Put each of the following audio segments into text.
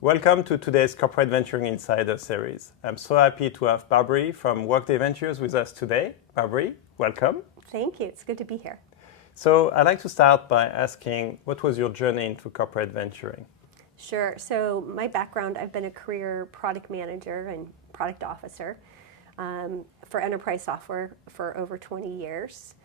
Welcome to today's Corporate Venturing Insider series. I'm so happy to have Barbry from Workday Ventures with us today. Barbry, welcome. Thank you. It's good to be here. So I'd like to start by asking, what was your journey into corporate venturing? Sure. So my background, I've been a career product manager and product officer for enterprise software for over 20 years.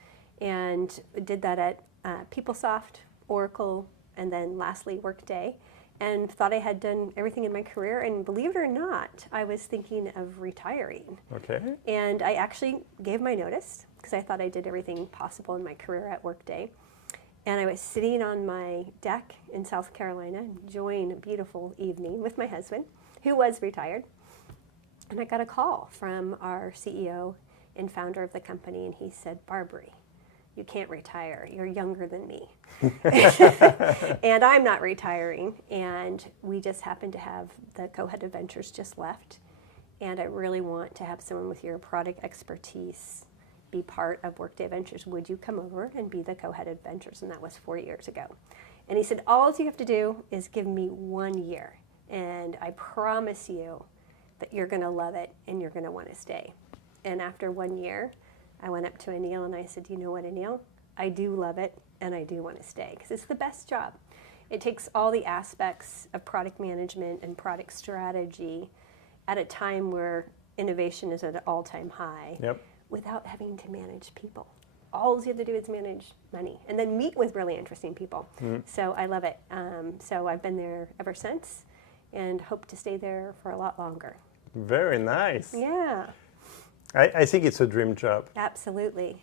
And did that at PeopleSoft, Oracle, and then lastly Workday. And thought I had done everything in my career. And believe it or not, I was thinking of retiring. Okay. And I actually gave my notice because I thought I did everything possible in my career at Workday. And I was sitting on my deck in South Carolina, enjoying a beautiful evening with my husband, who was retired. And I got a call from our CEO and founder of the company, and he said, "Barbry, you can't retire. You're younger than me." And I'm not retiring. And we just happened to have the co-head of ventures just left. And I really want to have someone with your product expertise be part of Workday Ventures. Would you come over and be the co-head of ventures? And that was 4 years ago. And he said, all you have to do is give me 1 year. And I promise you that you're going to love it and you're going to want to stay. And after 1 year, I went up to Anil and I said, you know what, Anil? I do love it and I do want to stay because it's the best job. It takes all the aspects of product management and product strategy at a time where innovation is at an all-time high. Yep. Without having to manage people. All you have to do is manage money and then meet with really interesting people. So I love it. So I've been there ever since and hope to stay there for a lot longer. Very nice. Yeah. I think it's a dream job. Absolutely.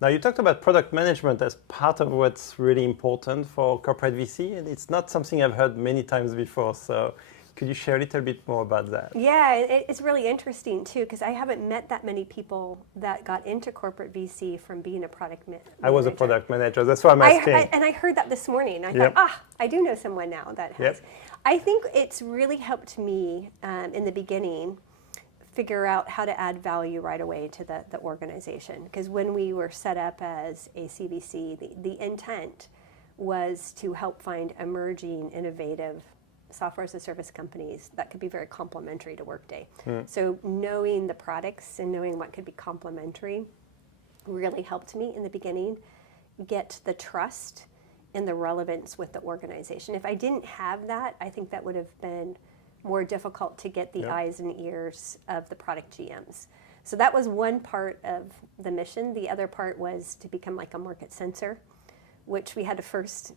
Now, you talked about product management as part of what's really important for corporate VC, and it's not something I've heard many times before. So could you share a little bit more about that? Yeah, it's really interesting too because I haven't met that many people that got into corporate VC from being a product manager. I was a product manager, that's why I'm asking. And I heard that this morning. I thought, I do know someone now that has. Yep. I think it's really helped me in the beginning figure out how to add value right away to the organization. Because when we were set up as a CVC, the intent was to help find emerging, innovative software as a service companies that could be very complementary to Workday. So knowing the products and knowing what could be complementary really helped me in the beginning get the trust and the relevance with the organization. If I didn't have that, I think that would have been more difficult to get the eyes and ears of the product GMs. So that was one part of the mission. The other part was to become like a market sensor, which we had to first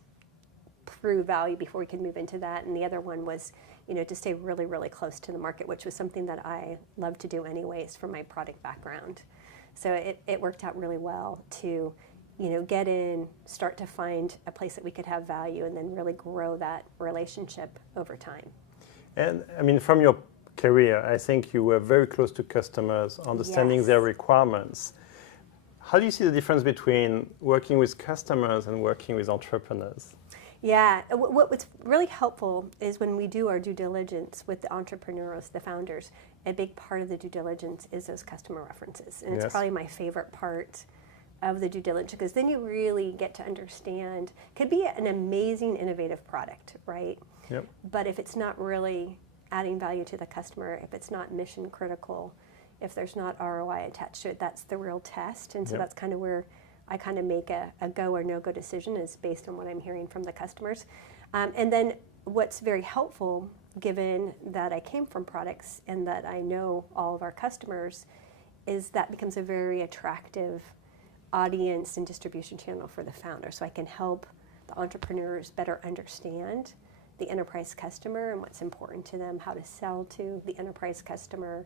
prove value before we could move into that. And the other one was, to stay really, really close to the market, which was something that I love to do anyways from my product background. So it worked out really well to, get in, start to find a place that we could have value, and then really grow that relationship over time. And I mean, from your career, I think you were very close to customers, understanding their requirements. How do you see the difference between working with customers and working with entrepreneurs? Yeah, what's really helpful is when we do our due diligence with the entrepreneurs, the founders, a big part of the due diligence is those customer references. And it's probably my favorite part of the due diligence because then you really get to understand, could be an amazing, innovative product, right? Yep. But if it's not really adding value to the customer, if it's not mission critical, if there's not ROI attached to it, that's the real test. And so that's kind of where I kind of make a go or no-go decision is based on what I'm hearing from the customers. And then what's very helpful, given that I came from products and that I know all of our customers, is that becomes a very attractive audience and distribution channel for the founder. So I can help the entrepreneurs better understand the enterprise customer and what's important to them, how to sell to the enterprise customer,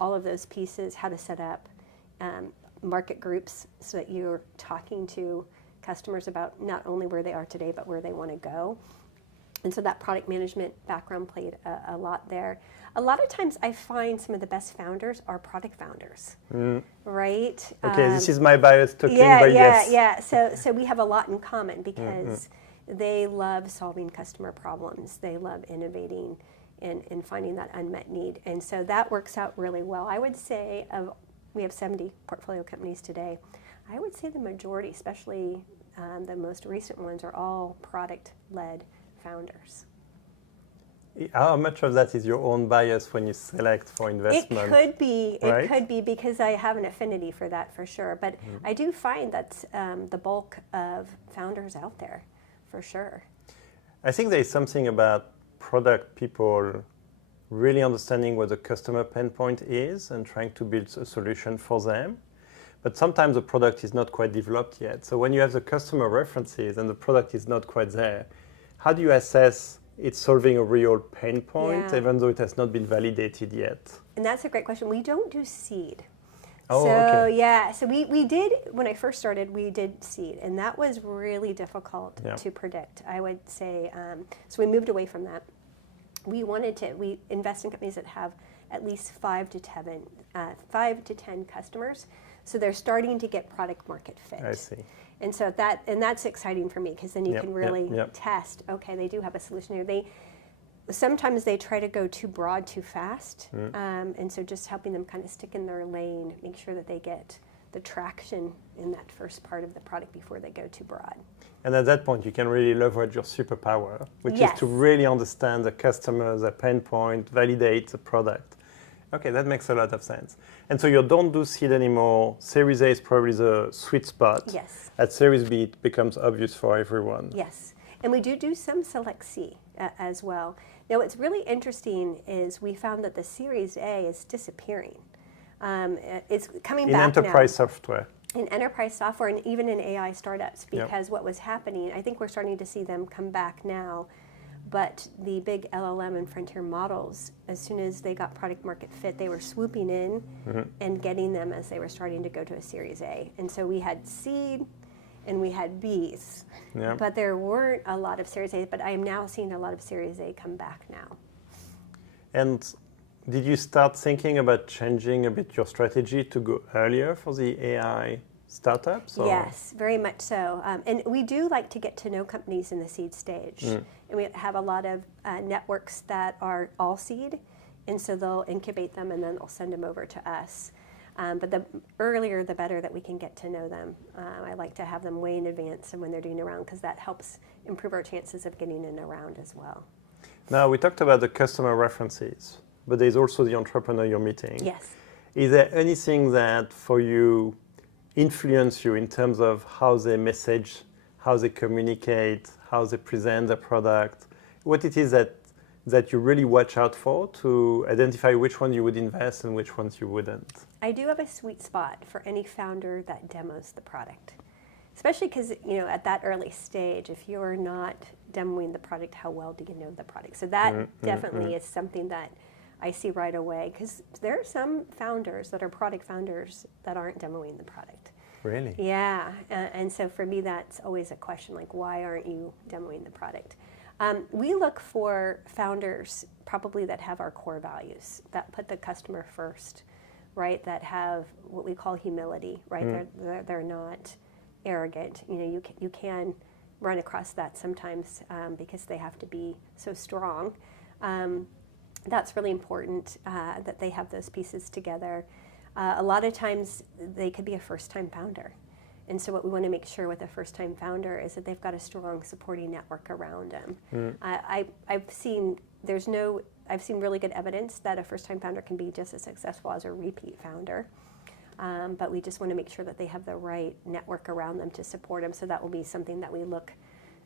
all of those pieces, how to set up market groups so that you're talking to customers about not only where they are today, but where they want to go. And so that product management background played a lot there. A lot of times I find some of the best founders are product founders, right? Okay, this is my bias talking, but yes. Yeah. So we have a lot in common because they love solving customer problems. They love innovating and finding that unmet need. And so that works out really well. I would say we have 70 portfolio companies today. I would say the majority, especially the most recent ones, are all product-led founders. How much of that is your own bias when you select for investment? It could be because I have an affinity for that for sure. But I do find that's the bulk of founders out there, for sure. I think there is something about product people really understanding what the customer pain point is and trying to build a solution for them. But sometimes the product is not quite developed yet. So when you have the customer references and the product is not quite there, how do you assess it's solving a real pain point, even though it has not been validated yet? And that's a great question. We don't do seed. Oh, so, okay. yeah, so we did, when I first started, we did seed, and that was really difficult to predict, I would say. So we moved away from that. We invest in companies that have at least 5 to 10 customers, so they're starting to get product market fit. I see. And so that's exciting for me, because then you can really test, okay, they do have a solution here. Sometimes they try to go too broad too fast, and so just helping them kind of stick in their lane, make sure that they get the traction in that first part of the product before they go too broad. And at that point, you can really leverage your superpower, which is to really understand the customer, the pain point, validate the product. Okay, that makes a lot of sense. And so you don't do seed anymore. Series A is probably the sweet spot. Yes. At Series B, it becomes obvious for everyone. Yes. And we do some Select C as well. Now, what's really interesting is we found that the Series A is disappearing. It's coming back now. In enterprise software. In enterprise software and even in AI startups, because what was happening, I think we're starting to see them come back now, but the big LLM and frontier models, as soon as they got product market fit, they were swooping in and getting them as they were starting to go to a Series A. And so we had seed and we had Bs, but there weren't a lot of Series A, but I am now seeing a lot of Series A come back now. And did you start thinking about changing a bit your strategy to go earlier for the AI startups? Or? Yes, very much so. And we do like to get to know companies in the seed stage. And we have a lot of networks that are all seed, and so they'll incubate them and then they'll send them over to us. But the earlier, the better that we can get to know them. I like to have them way in advance of when they're doing a round, because that helps improve our chances of getting in a round as well. Now, we talked about the customer references, but there's also the entrepreneur you're meeting. Yes. Is there anything that, for you, influence you in terms of how they message, how they communicate, how they present the product? What it is that you really watch out for to identify which one you would invest and which ones you wouldn't? I do have a sweet spot for any founder that demos the product. Especially because, at that early stage, if you're not demoing the product, how well do you know the product? So that definitely is something that I see right away, because there are some founders that are product founders that aren't demoing the product. Really? Yeah, and so for me, that's always a question, like, why aren't you demoing the product? We look for founders probably that have our core values, that put the customer first, right? That have what we call humility, right? They're not arrogant. You can run across that sometimes because they have to be so strong. That's really important that they have those pieces together. A lot of times they could be a first-time founder. And so what we want to make sure with a first-time founder is that they've got a strong supporting network around them. I've seen really good evidence that a first-time founder can be just as successful as a repeat founder. But we just want to make sure that they have the right network around them to support them. So that will be something that we look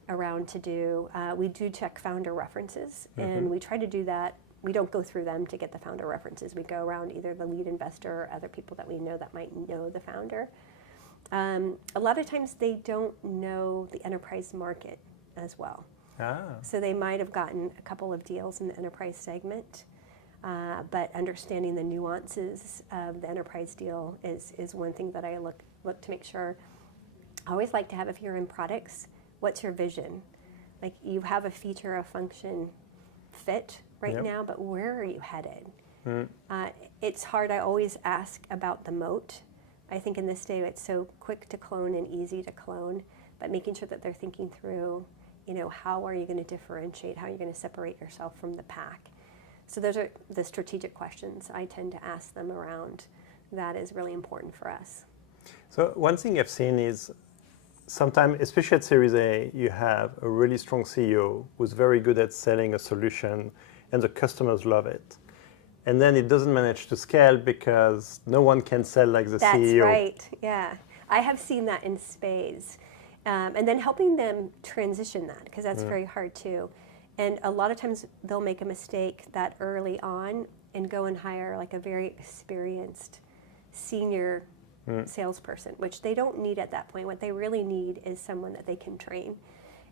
around to do. We do check founder references, and we try to do that. We don't go through them to get the founder references. We go around either the lead investor or other people that we know that might know the founder. A lot of times they don't know the enterprise market as well. So they might have gotten a couple of deals in the enterprise segment, but understanding the nuances of the enterprise deal is one thing that I look to make sure. I always like to have, if you're in products, what's your vision? Like, you have a feature, a function fit right now, but where are you headed? It's hard. I always ask about the moat. I think in this day it's so quick to clone and easy to clone, but making sure that they're thinking through, how are you going to differentiate? How are you going to separate yourself from the pack? So those are the strategic questions I tend to ask them around. That is really important for us. So one thing I've seen is sometimes, especially at Series A, you have a really strong CEO who's very good at selling a solution, and the customers love it. And then it doesn't manage to scale because no one can sell like the CEO. That's right, yeah. I have seen that in spades. And then helping them transition that, because that's very hard too. And a lot of times they'll make a mistake that early on and go and hire like a very experienced senior salesperson, which they don't need at that point. What they really need is someone that they can train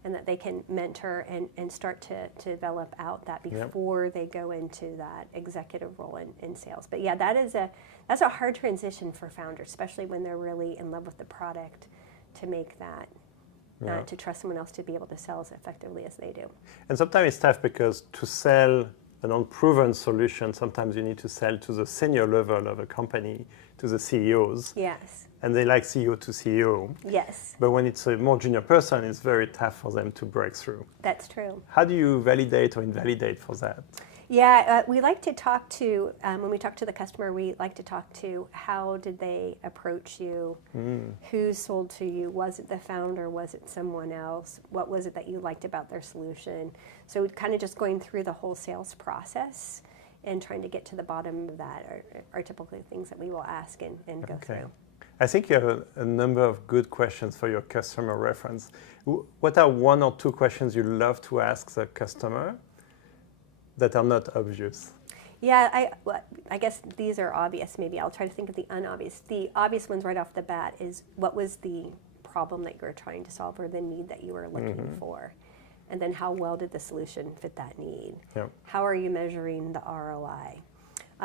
and that they can mentor and start to develop out that before they go into that executive role in sales. But yeah, that's a hard transition for founders, especially when they're really in love with the product, to make that, to trust someone else to be able to sell as effectively as they do. And sometimes it's tough because to sell an unproven solution, sometimes you need to sell to the senior level of a company, to the CEOs. Yes. And they like CEO to CEO. Yes. But when it's a more junior person, it's very tough for them to break through. That's true. How do you validate or invalidate for that? Yeah, we like to talk to, when we talk to the customer, we like to talk to how did they approach you, who sold to you, was it the founder, was it someone else, what was it that you liked about their solution. So kind of just going through the whole sales process and trying to get to the bottom of that are typically things that we will ask and go through. I think you have a number of good questions for your customer reference. What are one or two questions you love to ask the customer that are not obvious? Yeah, I guess these are obvious. Maybe I'll try to think of the unobvious. The obvious ones right off the bat is, what was the problem that you were trying to solve or the need that you were looking for? And then how well did the solution fit that need? Yep. How are you measuring the ROI?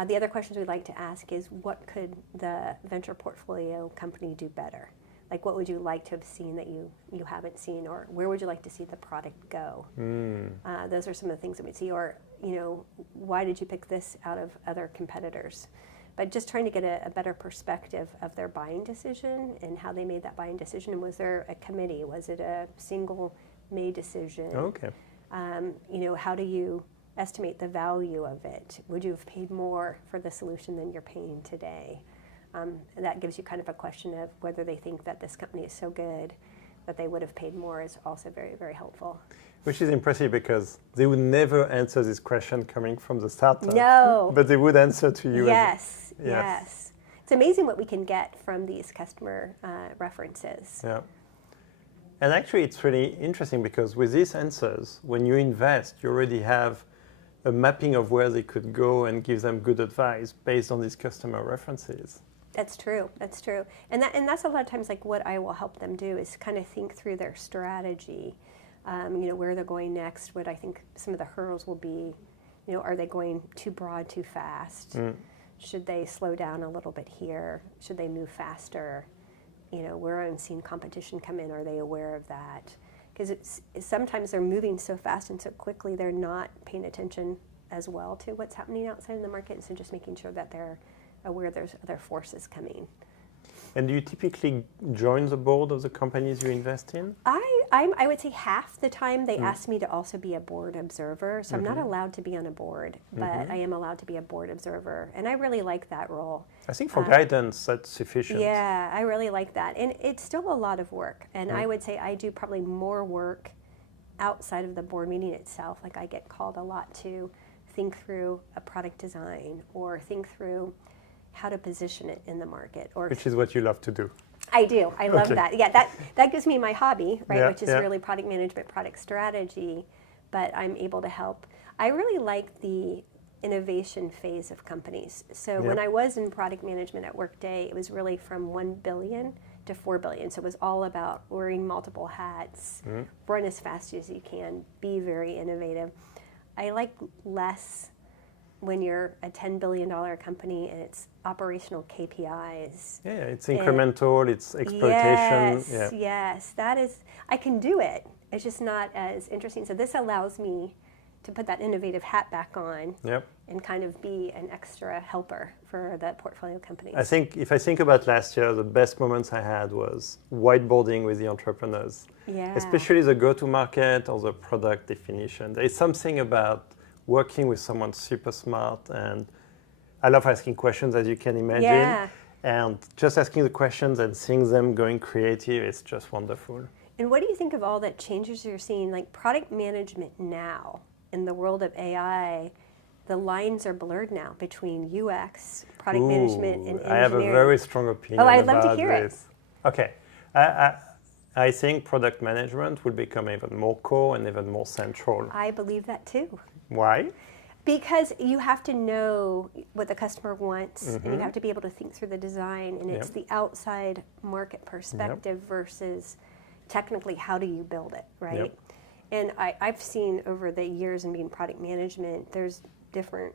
The other questions we'd like to ask is, what could the venture portfolio company do better? Like, what would you like to have seen that you haven't seen, or where would you like to see the product go? Those are some of the things that we'd see. Or, why did you pick this out of other competitors? But just trying to get a better perspective of their buying decision and how they made that buying decision. Was there a committee? Was it a single made decision? Okay. How do you estimate the value of it? Would you have paid more for the solution than you're paying today? That gives you kind of a question of whether they think that this company is so good that they would have paid more, is also very, very helpful. Which is impressive because they would never answer this question coming from the startup. No. But they would answer to you. Yes. It's amazing what we can get from these customer references. Yeah. And actually, it's really interesting because with these answers, when you invest, you already have a mapping of where they could go and give them good advice based on these customer references. That's true. And that's a lot of times like what I will help them do is kind of think through their strategy, where they're going next, what I think some of the hurdles will be. Are they going too broad, too fast? Should they slow down a little bit here? Should they move faster? Where I'm seeing competition come in, are they aware of that? Because sometimes they're moving so fast and so quickly, they're not paying attention as well to what's happening outside in the market. So just making sure that they're aware there's other forces coming. And do you typically join the board of the companies you invest in? I would say half the time they ask me to also be a board observer. So I'm not allowed to be on a board, but I am allowed to be a board observer. And I really like that role. I think for guidance, that's sufficient. Yeah, I really like that. And it's still a lot of work. And I would say I do probably more work outside of the board meeting itself. Like I get called a lot to think through a product design or think through how to position it in the market. Which is what you love to do. I do. I love that. Yeah, that gives me my hobby, right? Yeah, which is really product management, product strategy, but I'm able to help. I really like the innovation phase of companies. So when I was in product management at Workday, it was really from 1 billion to 4 billion. So it was all about wearing multiple hats, run as fast as you can, be very innovative. I like less when you're a $10 billion company and it's operational KPIs. Yeah, it's incremental, it's exploitation. Yes, that is, I can do it. It's just not as interesting. So this allows me to put that innovative hat back on and kind of be an extra helper for the portfolio companies. I think if I think about last year, the best moments I had was whiteboarding with the entrepreneurs. Yeah. Especially the go-to-market or the product definition. There is something about working with someone super smart, and I love asking questions, as you can imagine. Yeah. And just asking the questions and seeing them going creative is just wonderful. And what do you think of all that changes you're seeing, like product management now in the world of AI, the lines are blurred now between UX, product management, and engineering. I have a very strong opinion I'd about love to hear this. Okay. I think product management will become even more core and even more central. I believe that too. Why? Because you have to know what the customer wants, and you have to be able to think through the design, and it's the outside market perspective versus technically how do you build it, right? And I've seen over the years in being product management, there's different,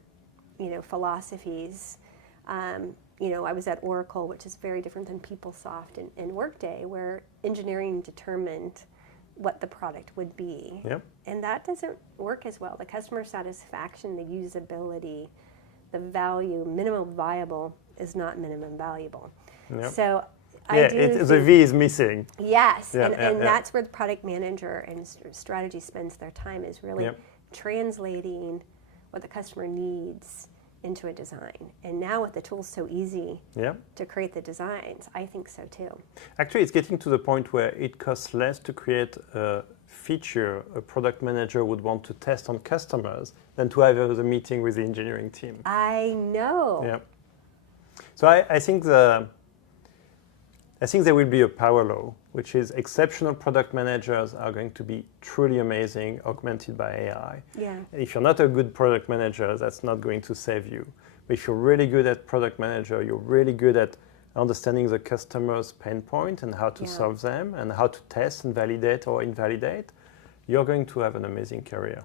philosophies. I was at Oracle, which is very different than PeopleSoft and Workday, where engineering determined what the product would be. And that doesn't work as well. The customer satisfaction, the usability, the value, minimum viable is not minimum valuable. So the V is missing. Yes, and that's where the product manager and strategy spends their time, is really translating what the customer needs into a design. And now with the tools so easy to create the designs, I think so too. Actually, it's getting to the point where it costs less to create a feature a product manager would want to test on customers than to have a meeting with the engineering team. I know. So I think there will be a power law, which is exceptional product managers are going to be truly amazing, augmented by AI. If you're not a good product manager, that's not going to save you. But if you're really good at product manager, you're really good at understanding the customer's pain point and how to solve them and how to test and validate or invalidate, you're going to have an amazing career.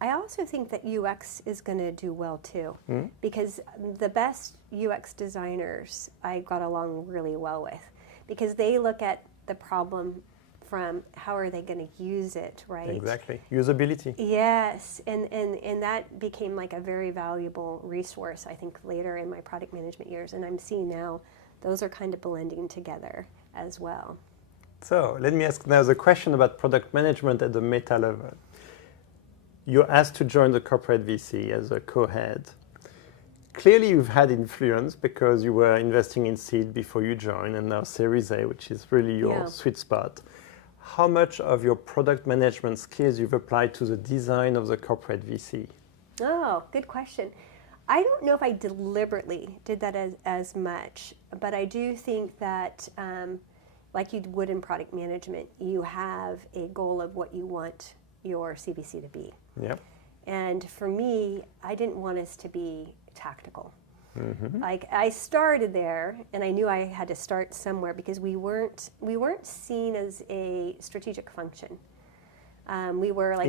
I also think that UX is going to do well too, because the best UX designers I got along really well with, because they look at the problem from how are they going to use it, right? Exactly. Usability. Yes, and that became like a very valuable resource, I think, later in my product management years. And I'm seeing now those are kind of blending together as well. So let me ask now the question about product management at the meta level. You're asked to join the corporate VC as a co-head. Clearly, you've had influence because you were investing in seed before you joined, and now Series A, which is really your sweet spot. How much of your product management skills you've applied to the design of the corporate VC? Oh, good question. I don't know if I deliberately did that as much, but I do think that, like you would in product management, you have a goal of what you want your CVC to be. And for me, I didn't want us to be tactical. Like I started there, and I knew I had to start somewhere because we weren't seen as a strategic function. We were like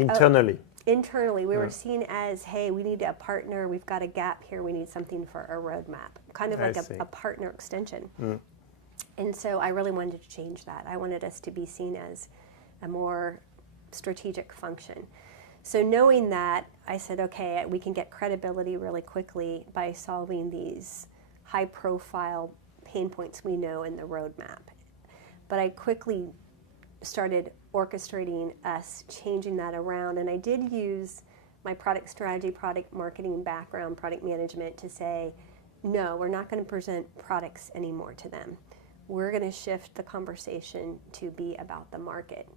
internally, we were seen as, hey, we need a partner. We've got a gap here. We need something for a roadmap, kind of like a partner extension. And so I really wanted to change that. I wanted us to be seen as a more strategic function. So knowing that, I said, okay, we can get credibility really quickly by solving these high-profile pain points we know in the roadmap. But I quickly started orchestrating us changing that around, and I did use my product strategy, product marketing background, product management to say, no, we're not going to present products anymore to them. We're going to shift the conversation to be about the market.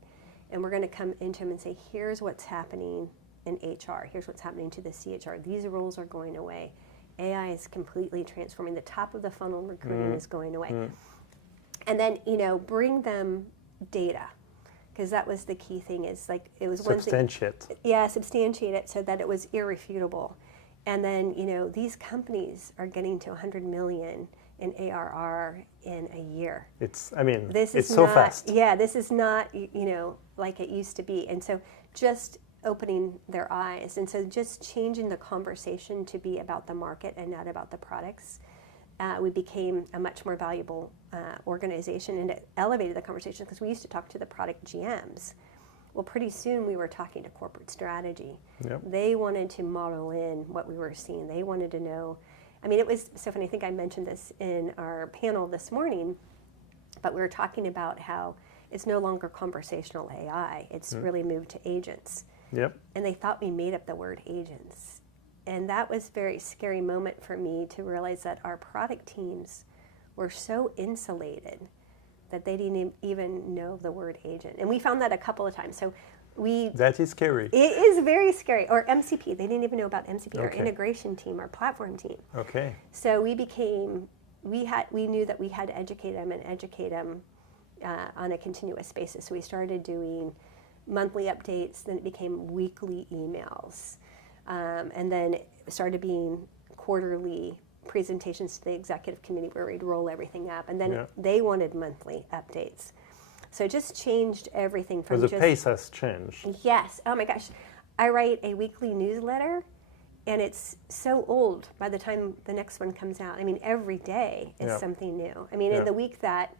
And we're going to come into them and say, here's what's happening in HR. Here's what's happening to the CHR. These roles are going away. AI is completely transforming. The top of the funnel recruiting is going away. And then, bring them data. Because that was the key thing, is like, it was one thing. Substantiate it so that it was irrefutable. And then, these companies are getting to 100 million in ARR in a year. It's so fast. Yeah, this is not, like it used to be. And so just opening their eyes. And so just changing the conversation to be about the market and not about the products. We became a much more valuable organization, and it elevated the conversation because we used to talk to the product GMs. Well, pretty soon we were talking to corporate strategy. They wanted to model in what we were seeing. They wanted to know. It was so funny. I think I mentioned this in our panel this morning, but we were talking about how it's no longer conversational AI. It's really moved to agents. And they thought we made up the word agents. And that was a very scary moment for me to realize that our product teams were so insulated that they didn't even know the word agent. And we found that a couple of times. So That is scary. It is very scary. Or MCP. They didn't even know about MCP, our Okay. integration team, our platform team. Okay. So we knew that we had to educate them on a continuous basis. So we started doing monthly updates, then it became weekly emails, and then it started being quarterly presentations to the executive committee where we'd roll everything up, and then they wanted monthly updates. So it just changed everything from the pace has changed. Yes. Oh my gosh. I write a weekly newsletter, and it's so old by the time the next one comes out. I mean, every day is something new. I mean, in the week that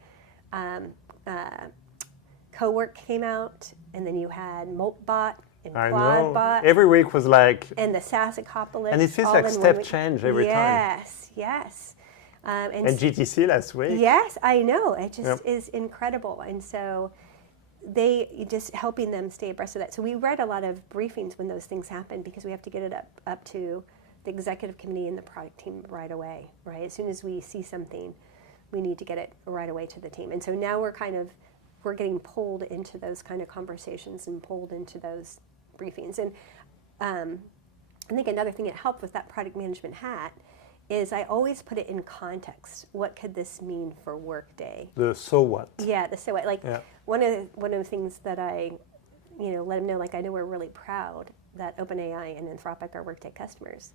CoWork came out, and then you had Moltbot and Claudebot. Every week was like... And the SaaS Acopolis. And it feels like step change every time. Yes. And GTC last week. Yes, I know. It just is incredible. And so they just helping them stay abreast of that. So we read a lot of briefings when those things happen because we have to get it up to the executive committee and the product team right away, right? As soon as we see something, we need to get it right away to the team. And so now we're getting pulled into those kind of conversations and pulled into those briefings. And I think another thing that helped with that product management hat is I always put it in context. What could this mean for Workday? The so what? Yeah, the so what. Like one of the things that I, let them know. Like I know we're really proud that OpenAI and Anthropic are Workday customers,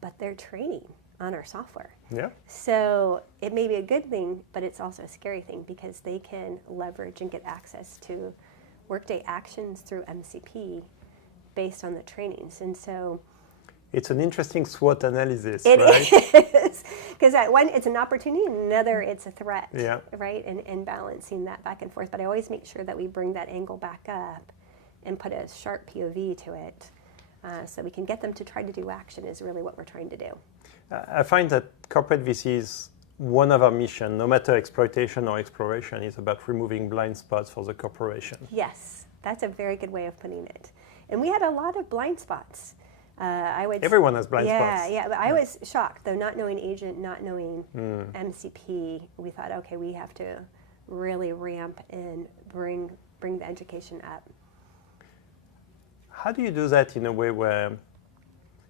but they're training on our software. Yeah. So it may be a good thing, but it's also a scary thing because they can leverage and get access to Workday actions through MCP based on the trainings, and so. It's an interesting SWOT analysis, right? It is, because one, it's an opportunity, and another, it's a threat, right? And balancing that back and forth. But I always make sure that we bring that angle back up and put a sharp POV to it so we can get them to try to do action is really what we're trying to do. I find that corporate VCs, one of our mission, no matter exploitation or exploration, is about removing blind spots for the corporation. Yes, that's a very good way of putting it. And we had a lot of blind spots. Everyone has blind spots. Yeah, but I was shocked, though, not knowing agent, not knowing MCP. We thought, okay, we have to really ramp and bring the education up. How do you do that in a way where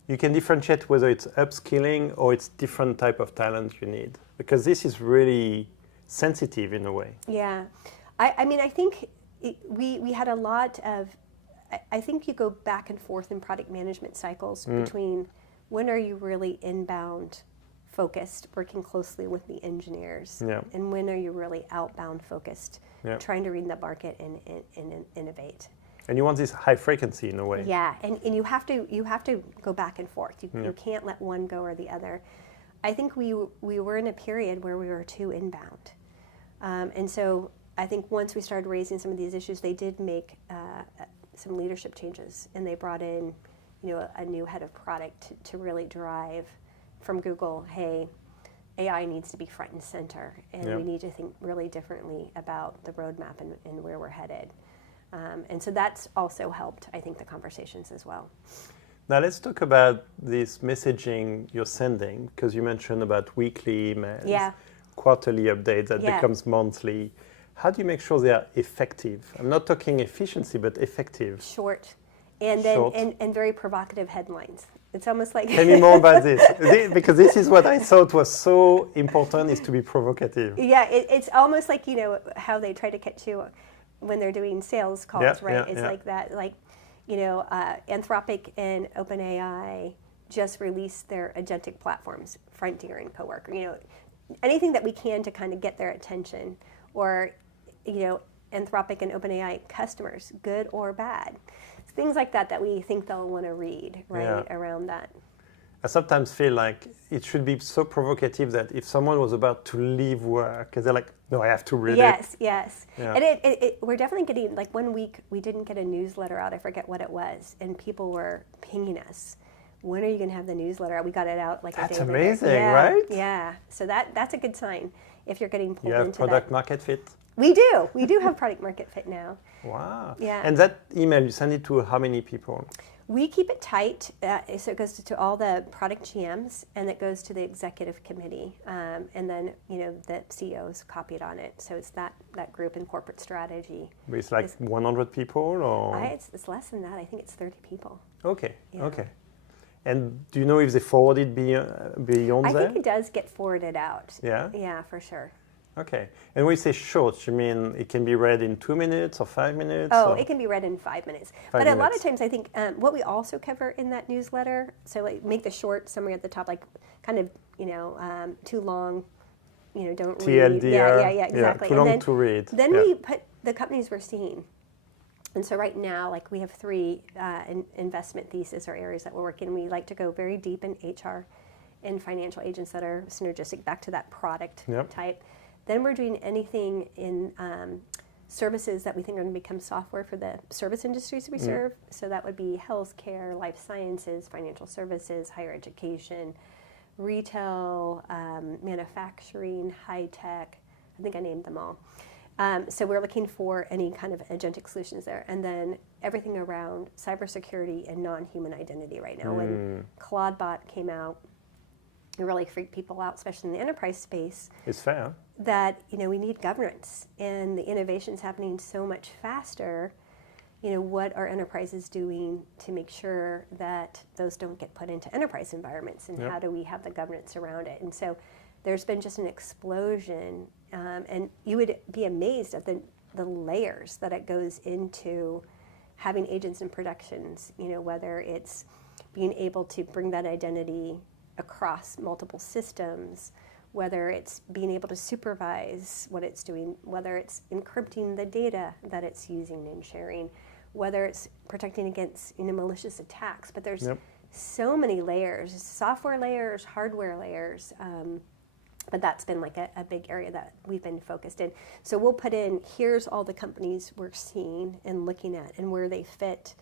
you can differentiate whether it's upskilling or it's different type of talent you need? Because this is really sensitive in a way. Yeah. I mean, I think we had a lot of... I think you go back and forth in product management cycles between when are you really inbound focused, working closely with the engineers, and when are you really outbound focused, trying to read the market and innovate. And you want this high frequency in a way. Yeah, and you have to go back and forth. You can't let one go or the other. I think we were in a period where we were too inbound, and so I think once we started raising some of these issues, they did make some leadership changes, and they brought in, a new head of product to really drive from Google. Hey, AI needs to be front and center, and we need to think really differently about the roadmap and where we're headed. And so that's also helped, I think, the conversations as well. Now let's talk about this messaging you're sending, because you mentioned about weekly emails, quarterly updates that becomes monthly. How do you make sure they are effective? I'm not talking efficiency, but effective. Short, and then and very provocative headlines. It's almost like... Tell me more about this, because this is what I thought was so important, is to be provocative. Yeah, it's almost like, how they try to catch you when they're doing sales calls, right? It's like that, like, Anthropic and OpenAI just released their agentic platforms, Frontier and CoWork. Anything that we can to kind of get their attention, or, Anthropic and OpenAI customers, good or bad. Things like that we think they'll want to read, right, around that. I sometimes feel like it should be so provocative that if someone was about to leave work, they're like, no, I have to read it. Yes. Yeah. And we're definitely getting, like 1 week, we didn't get a newsletter out, I forget what it was, and people were pinging us. When are you going to have the newsletter out? We got it out like a day later. That's amazing, right? Yeah, so that's a good sign if you're getting pulled into that. You have product market fit? We do have product market fit now. Wow. Yeah. And that email, you send it to how many people? We keep it tight, so it goes to all the product GMs, and it goes to the executive committee, and then the CEOs copied on it. So it's that group in corporate strategy. But it's like 100 people, or it's less than that. I think it's 30 people. Okay, Yeah. okay. And do you know if they forwarded beyond I that? think it does get forwarded out. Yeah? Yeah, for sure. Okay. And when you say short, you mean it can be read in 2 minutes or 5 minutes? Oh, or? it can be read in 5 minutes. 5 But a lot of minutes. times I think what we also cover in that newsletter, so like make the short summary at the top, like kind of, too long, don't read. TLDR. Yeah, exactly. Too long to read. Then we put the companies we're seeing. And so right now, like we have 3 investment theses or areas that we're working in. We like to go very deep in HR and financial agents that are synergistic back to that product type. Then we're doing anything in services that we think are going to become software for the service industries we serve. So that would be healthcare, life sciences, financial services, higher education, retail, manufacturing, high tech. I think I named them all. So we're looking for any kind of agentic solutions there. And then everything around cybersecurity and non-human identity right now. When Claudebot came out, it really freaked people out, especially in the enterprise space. It's fair. That, we need governance. And the innovation's happening so much faster. What are enterprises doing to make sure that those don't get put into enterprise environments? And how do we have the governance around it? And so there's been just an explosion, and you would be amazed at the layers that it goes into having agents in productions, whether it's being able to bring that identity across multiple systems, whether it's being able to supervise what it's doing, whether it's encrypting the data that it's using and sharing, whether it's protecting against malicious attacks. But there's so many layers, software layers, hardware layers. But that's been like a big area that we've been focused in. So we'll put in, here's all the companies we're seeing and looking at and where they fit,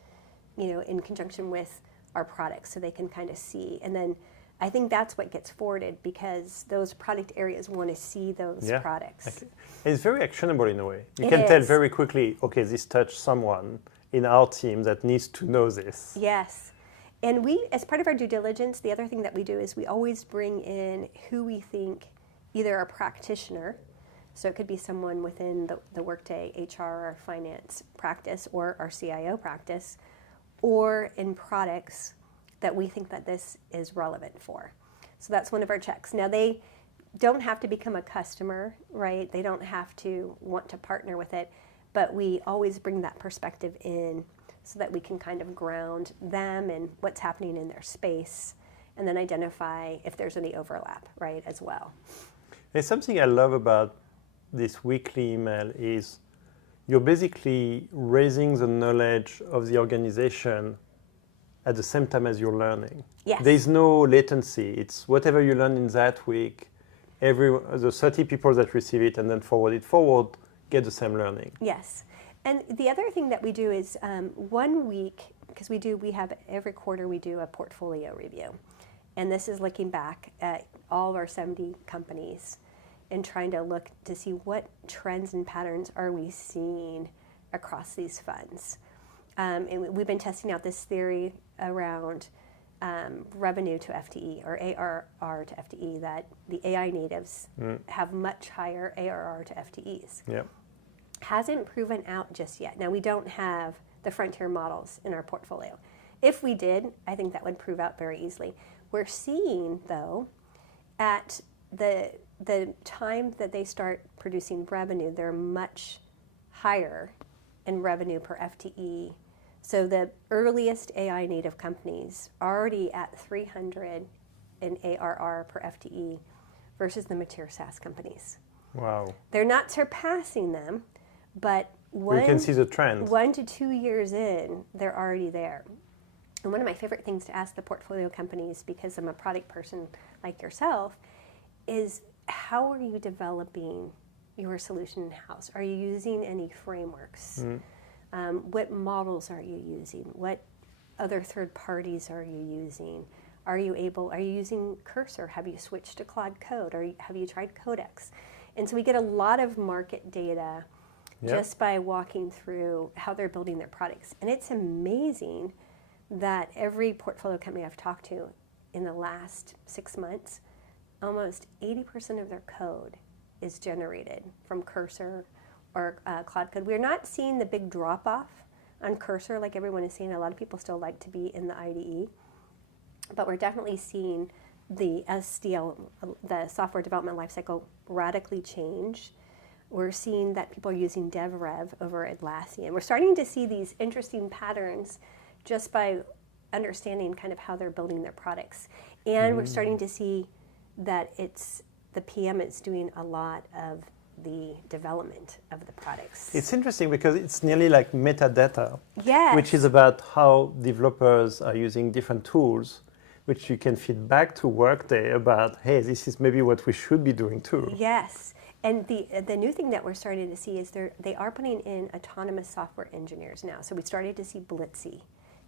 in conjunction with our products so they can kind of see. And then I think that's what gets forwarded because those product areas want to see those products. Okay. It's very actionable in a way. You It can tell is. very quickly, okay, this touched someone in our team that needs to know this. Yes. And we, as part of our due diligence, the other thing that we do is we always bring in who we think, either a practitioner, so it could be someone within the Workday HR or finance practice or our CIO practice, or in products that we think that this is relevant for. So that's one of our checks. Now they don't have to become a customer, right? They don't have to want to partner with it, but we always bring that perspective in so that we can kind of ground them and what's happening in their space, and then identify if there's any overlap, right, as well. There's something I love about this weekly email is you're basically raising the knowledge of the organization at the same time as you're learning. Yes. There's no latency. It's whatever you learn in that week, the 30 people that receive it and then forward it forward get the same learning. Yes. And the other thing that we do is 1 week, because we have every quarter we do a portfolio review. And this is looking back at all of our 70 companies and trying to look to see what trends and patterns are we seeing across these funds. And we've been testing out this theory around revenue to FTE or ARR to FTE, that the AI natives have much higher ARR to FTEs. Yep. Hasn't proven out just yet. Now, we don't have the frontier models in our portfolio. If we did, I think that would prove out very easily. We're seeing, though, at the time that they start producing revenue, they're much higher in revenue per FTE. So the earliest AI native companies are already at 300 in ARR per FTE versus the mature SaaS companies. Wow. They're not surpassing them, but We can see the trend. 1 to 2 years in, they're already there. And one of my favorite things to ask the portfolio companies, because I'm a product person like yourself, is how are you developing your solution in-house? Are you using any frameworks? What models are you using? What other third parties are you using? Are you using Cursor? Have you switched to Claude Code? Have you tried Codex? And so we get a lot of market data just by walking through how they're building their products. And it's amazing that every portfolio company I've talked to in the last 6 months, almost 80% of their code is generated from Cursor or Cloud Code. We're not seeing the big drop-off on Cursor like everyone is seeing. A lot of people still like to be in the IDE, but we're definitely seeing the SDL, the software development lifecycle, radically change. We're seeing that people are using DevRev over Atlassian. We're starting to see these interesting patterns just by understanding kind of how they're building their products. And we're starting to see that it's the PM is doing a lot of the development of the products. It's interesting because it's nearly like metadata, Yes. which is about how developers are using different tools, which you can feed back to Workday about, hey, this is maybe what we should be doing too. Yes. And the new thing that we're starting to see is they are putting in autonomous software engineers now. So we started to see Blitzy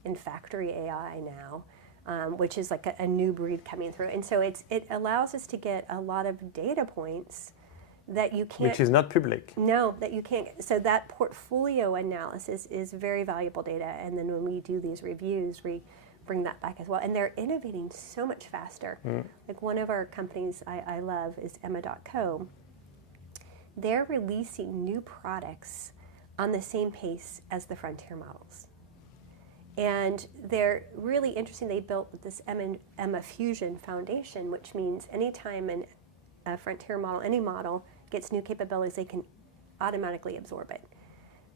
in Factory AI now, which is like a new breed coming through. And so it allows us to get a lot of data points that you can't... Which is not public. No, that you can't. So that portfolio analysis is very valuable data. And then when we do these reviews, we bring that back as well. And they're innovating so much faster. Like one of our companies I love is Emma.co. They're releasing new products on the same pace as the frontier models. And they're really interesting. They built this Emma Fusion Foundation, which means anytime a frontier model, any model, gets new capabilities, they can automatically absorb it.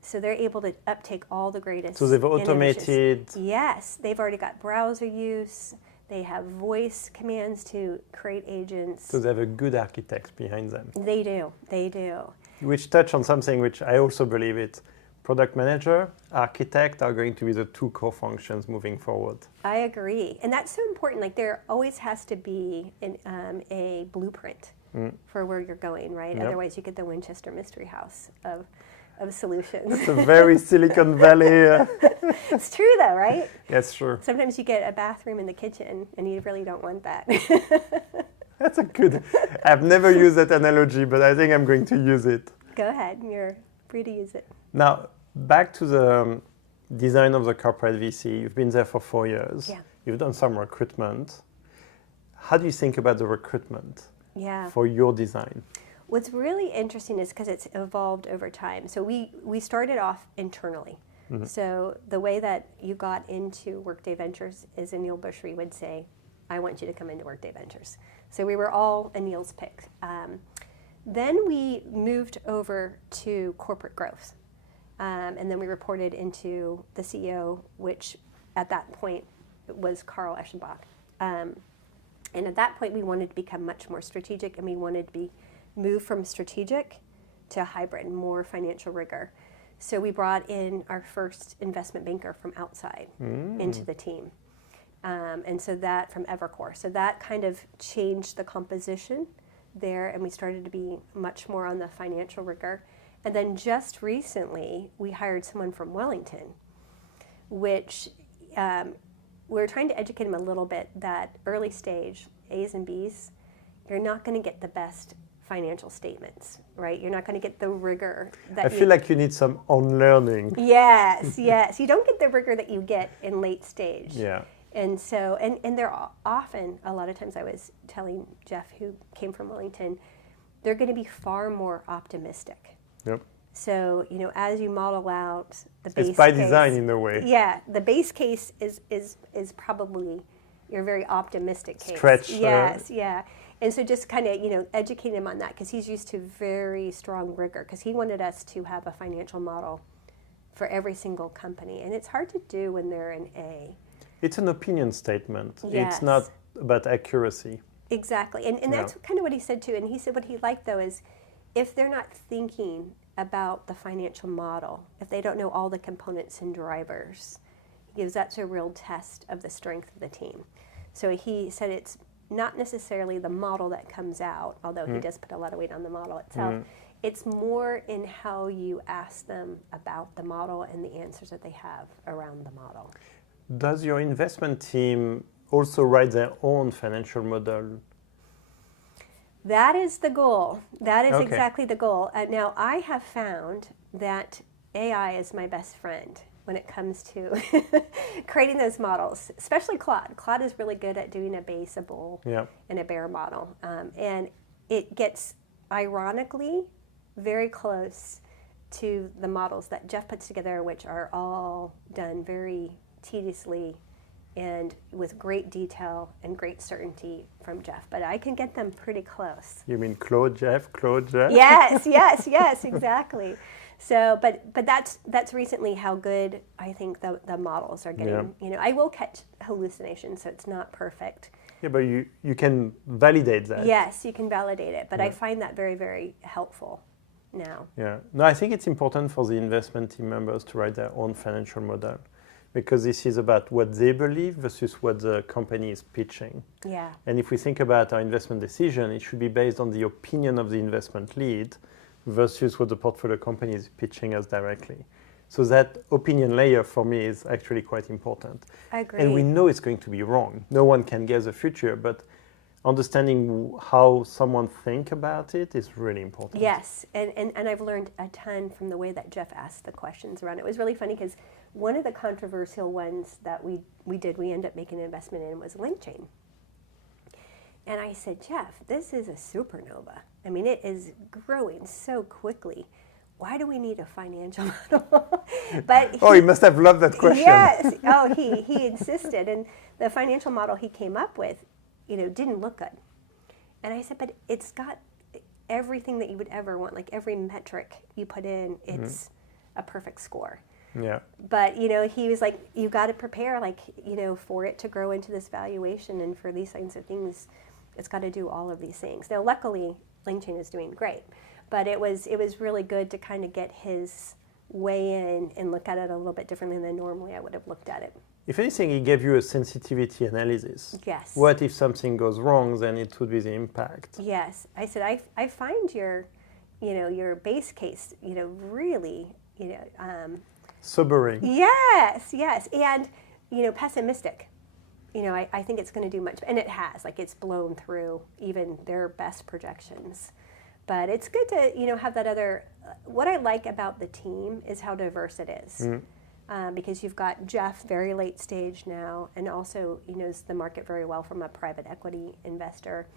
So they're able to uptake all the greatest. So they've automated. Yes, they've already got browser use. They have voice commands to create agents. So they have a good architect behind them. They do, they do. Which touch on something which I also believe it. Product manager, architect are going to be the two core functions moving forward. I agree. And that's so important. Like there always has to be a blueprint for where you're going, right? Yep. Otherwise you get the Winchester Mystery House of solutions. It's a very Silicon Valley. It's true though, right? Yes, sure. Sometimes you get a bathroom in the kitchen and you really don't want that. That's a good, I've never used that analogy, but I think I'm going to use it. Go ahead, you're free to use it. Now, back to the design of the corporate VC. You've been there for 4 years. Yeah. You've done some recruitment. How do you think about the recruitment for your design? What's really interesting is because it's evolved over time. So we started off internally. So the way that you got into Workday Ventures is Anil Bushri would say, I want you to come into Workday Ventures. So we were all Anil's pick. Then we moved over to corporate growth. And then we reported into the CEO, which at that point was Carl Eschenbach. And at that point, we wanted to become much more strategic, and we wanted to move from strategic to hybrid, more financial rigor. So we brought in our first investment banker from outside into the team. And so that from Evercore. So that kind of changed the composition there, and we started to be much more on the financial rigor. And then just recently, we hired someone from Wellington, which we're trying to educate them a little bit that early stage, A's and B's, you're not going to get the best financial statements, right? You're not going to get the rigor that I feel like you need some unlearning. Yes, yes. You don't get the rigor that you get in late stage. Yeah. And so, and they're often, a lot of times I was telling Jeff, who came from Wellington, they're going to be far more optimistic. Yep. So, you know, as you model out the base It's by case, design in a way. Yeah, the base case is probably your very optimistic case. Stretch. Yes, yeah. And so just kind of, you know, educate him on that because he's used to very strong rigor because he wanted us to have a financial model for every single company. And it's hard to do when they're an A. It's an opinion statement. Yes. It's not about accuracy. Exactly. And that's kind of what he said too. And he said what he liked though is if they're not thinking about the financial model, if they don't know all the components and drivers, he gives that's a real test of the strength of the team. So he said it's not necessarily the model that comes out, although he does put a lot of weight on the model itself. It's more in how you ask them about the model and the answers that they have around the model. Does your investment team also write their own financial model? That is the goal. That is Okay. exactly the goal. Now, I have found that AI is my best friend when it comes to creating those models, especially Claude. Claude is really good at doing a base, a bull, and a bear model. And it gets, ironically, very close to the models that Jeff puts together, which are all done very tediously and with great detail and great certainty from Jeff. But I can get them pretty close. You mean Claude Jeff? Yes, exactly. So, but that's recently how good I think the models are getting. You know, I will catch hallucinations, so it's not perfect. Yeah, but you can validate that. Yes, you can validate it, but I find that very, very helpful now. Yeah. No, I think it's important for the investment team members to write their own financial model, because this is about what they believe versus what the company is pitching. Yeah. And if we think about our investment decision, it should be based on the opinion of the investment lead versus what the portfolio company is pitching us directly. So that opinion layer for me is actually quite important. I agree. And we know it's going to be wrong. No one can guess the future, but understanding how someone think about it is really important. Yes, and I've learned a ton from the way that Jeff asked the questions around it. It was really funny because one of the controversial ones that we ended up making an investment in was LinkedIn. And I said, Jeff, this is a supernova. I mean, it is growing so quickly. Why do we need a financial model? But he must have loved that question. Yes. Oh, he insisted. And the financial model he came up with, you know, didn't look good. And I said, but it's got everything that you would ever want. Like every metric you put in, it's a perfect score. Yeah. But, you know, he was like, you got to prepare, like, you know, for it to grow into this valuation and for these kinds of things, it's got to do all of these things. Now, luckily, LinkedIn is doing great. But it was really good to kind of get his way in and look at it a little bit differently than normally I would have looked at it. If anything, he gave you a sensitivity analysis. Yes. What if something goes wrong, then it would be the impact. Yes. I said, I find your base case, you know, really, you know. Sobering. Yes. And, you know, pessimistic. You know, I think it's going to do much. And it has. Like, it's blown through even their best projections. But it's good to, you know, have that other. What I like about the team is how diverse it is, because you've got Jeff, very late stage now, and also he knows the market very well from a private equity investor.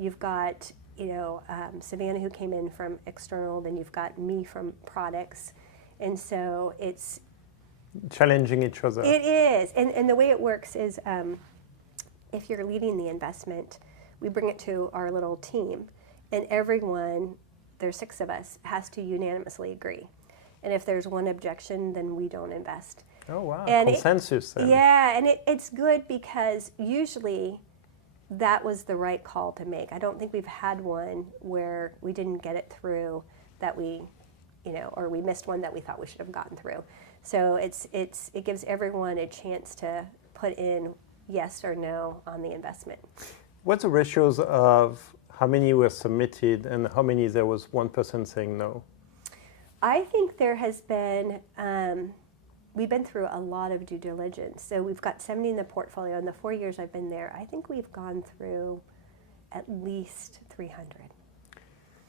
You've got, you know, Savannah, who came in from external. Then you've got me from products, and so it's challenging each other. It is, and the way it works is, if you're leading the investment, we bring it to our little team. And everyone, there's 6 of us, has to unanimously agree. And if there's one objection, then we don't invest. Oh, wow. And consensus. Yeah, and it's good because usually that was the right call to make. I don't think we've had one where we didn't get it through that we, you know, or we missed one that we thought we should have gotten through. So it gives everyone a chance to put in yes or no on the investment. What's the ratios of how many were submitted and how many there was one person saying no? I think there has been, we've been through a lot of due diligence. So we've got 70 in the portfolio. In the 4 years I've been there, I think we've gone through at least 300.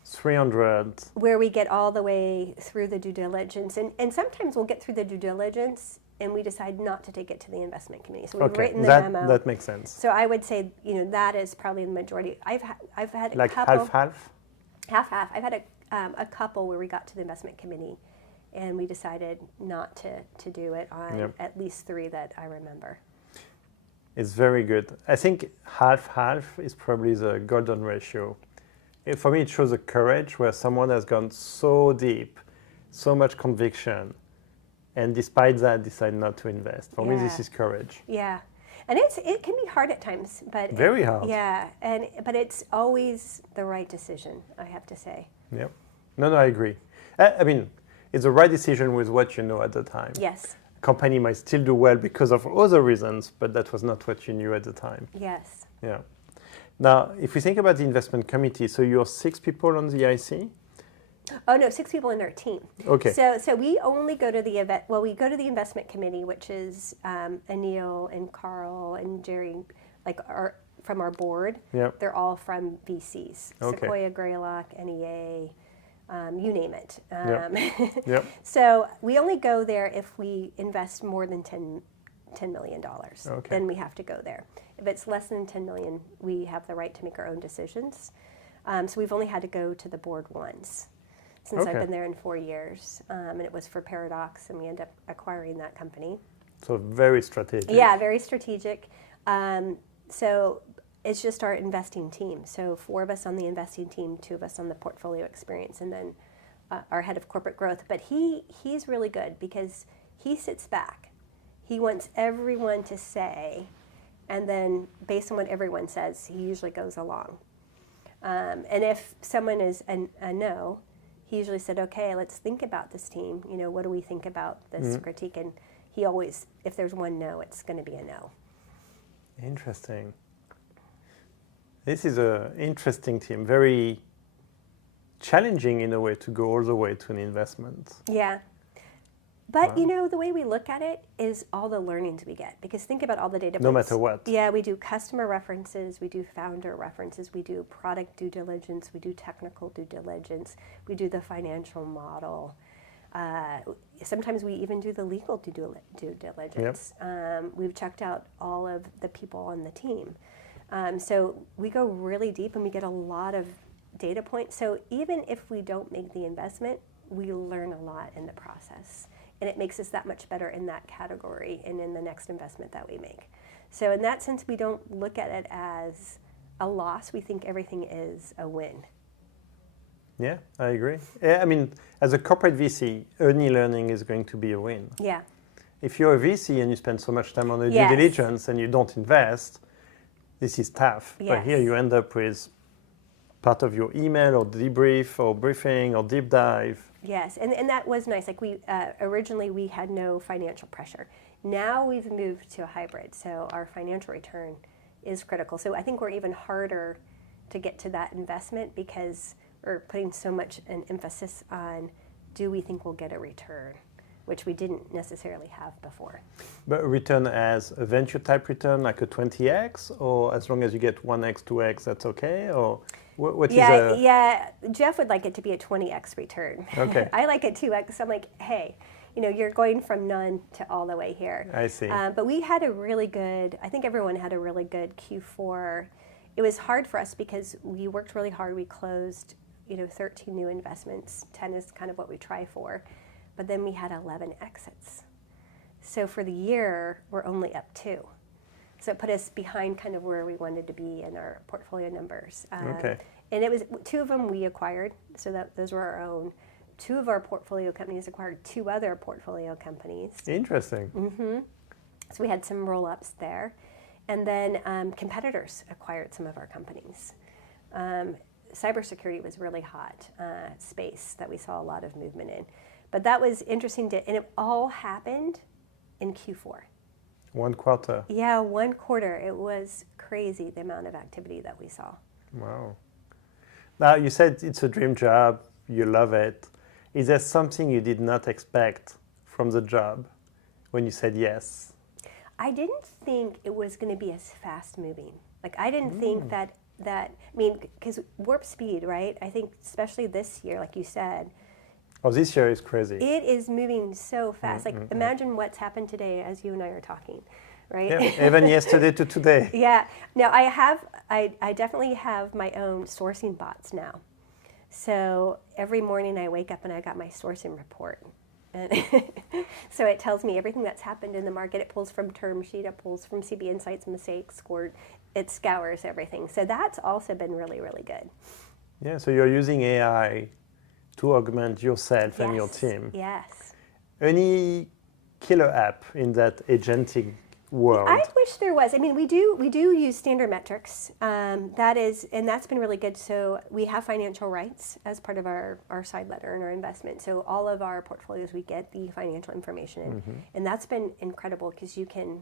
300. Where we get all the way through the due diligence. And sometimes we'll get through the due diligence and we decide not to take it to the investment committee. So we've written the memo. That makes sense. So I would say, you know, that is probably the majority. I've had a like couple. Half? Half. I've had a couple where we got to the investment committee and we decided not to do it on at least 3 that I remember. It's very good. I think half is probably the golden ratio. For me, it shows a courage where someone has gone so deep, so much conviction, and despite that, decide not to invest. For me, this is courage. Yeah, and it can be hard at times, but very hard. Yeah, but it's always the right decision, I have to say. Yeah, no, I agree. I mean, it's the right decision with what you know at the time. Yes. A company might still do well because of other reasons, but that was not what you knew at the time. Yes. Yeah. Now, if we think about the investment committee, so you're 6 people on the IC? Oh no, 6 people in our team. Okay. So we only go to the event. Well, we go to the investment committee, which is Anil and Carl and Jerry, like from our board. Yep. They're all from VCs. Okay. Sequoia, Greylock, NEA, you name it. Yep. So we only go there if we invest more than $10 million. Okay. Then we have to go there. If it's less than 10 million, we have the right to make our own decisions. So we've only had to go to the board once since I've been there in 4 years. And it was for Paradox, and we ended up acquiring that company. So very strategic. Yeah, very strategic. So it's just our investing team. So 4 of us on the investing team, 2 of us on the portfolio experience, and then our head of corporate growth. But he's really good because he sits back. He wants everyone to say, and then based on what everyone says, he usually goes along. And if someone is a no, he usually said, okay, let's think about this team. What do we think about this critique? And he always, if there's one no, it's going to be a no. Interesting. This is an interesting team, very challenging in a way to go all the way to an investment. Yeah. But, the way we look at it is all the learnings we get. Because think about all the data points. No matter what. Yeah, we do customer references, we do founder references, we do product due diligence, we do technical due diligence, we do the financial model. Sometimes we even do the legal due diligence. Yep. We've checked out all of the people on the team. So we go really deep and we get a lot of data points. So even if we don't make the investment, we learn a lot in the process. And it makes us that much better in that category and in the next investment that we make. So in that sense, we don't look at it as a loss. We think everything is a win. Yeah, I agree. I mean, as a corporate VC, any learning is going to be a win. Yeah. If you're a VC and you spend so much time on the Yes. due diligence and you don't invest, this is tough. Yes. But here you end up with part of your email or debrief or briefing or deep dive. Yes, and that was nice. Like originally we had no financial pressure. Now we've moved to a hybrid, so our financial return is critical. So I think we're even harder to get to that investment because we're putting so much an emphasis on, do we think we'll get a return, which we didn't necessarily have before. But a return as a venture type return, like a 20x, or as long as you get 1x, 2x, that's okay? Or what is a... Yeah, Jeff would like it to be a 20x return. Okay. I like it 2x. I'm like, hey, you're going from none to all the way here. I see. But we had I think everyone had a really good Q4. It was hard for us because we worked really hard. We closed, 13 new investments. 10 is kind of what we try for. But then we had 11 exits. So for the year, we're only up 2. So it put us behind kind of where we wanted to be in our portfolio numbers. Okay. And it was 2 of them we acquired, so those were our own. 2 of our portfolio companies acquired 2 other portfolio companies. Interesting. Mm-hmm. So we had some roll-ups there. And then competitors acquired some of our companies. Cybersecurity was really hot space that we saw a lot of movement in. But that was interesting, and it all happened in Q4. 1 quarter. Yeah, 1 quarter. It was crazy, the amount of activity that we saw. Wow. Now, you said it's a dream job, you love it. Is there something you did not expect from the job when you said yes? I didn't think it was going to be as fast moving. Like, I didn't think because warp speed, right? I think especially this year, like you said, Oh, this year is crazy. it is moving so fast. Imagine what's happened today as you and I are talking, right? Yeah, even yesterday to today. Yeah. Now I definitely have my own sourcing bots now. So every morning I wake up and I got my sourcing report. And so it tells me everything that's happened in the market. It pulls from term sheet, it pulls from CB Insights, mistakes, scored. It scours everything. So that's also been really, really good. Yeah, so you're using AI to augment yourself and your team. Yes. Any killer app in that agentic world? I wish there was. I mean, we do use standard metrics. That's been really good. So we have financial rights as part of our side letter and our investment. So all of our portfolios, we get the financial information in. And that's been incredible because you can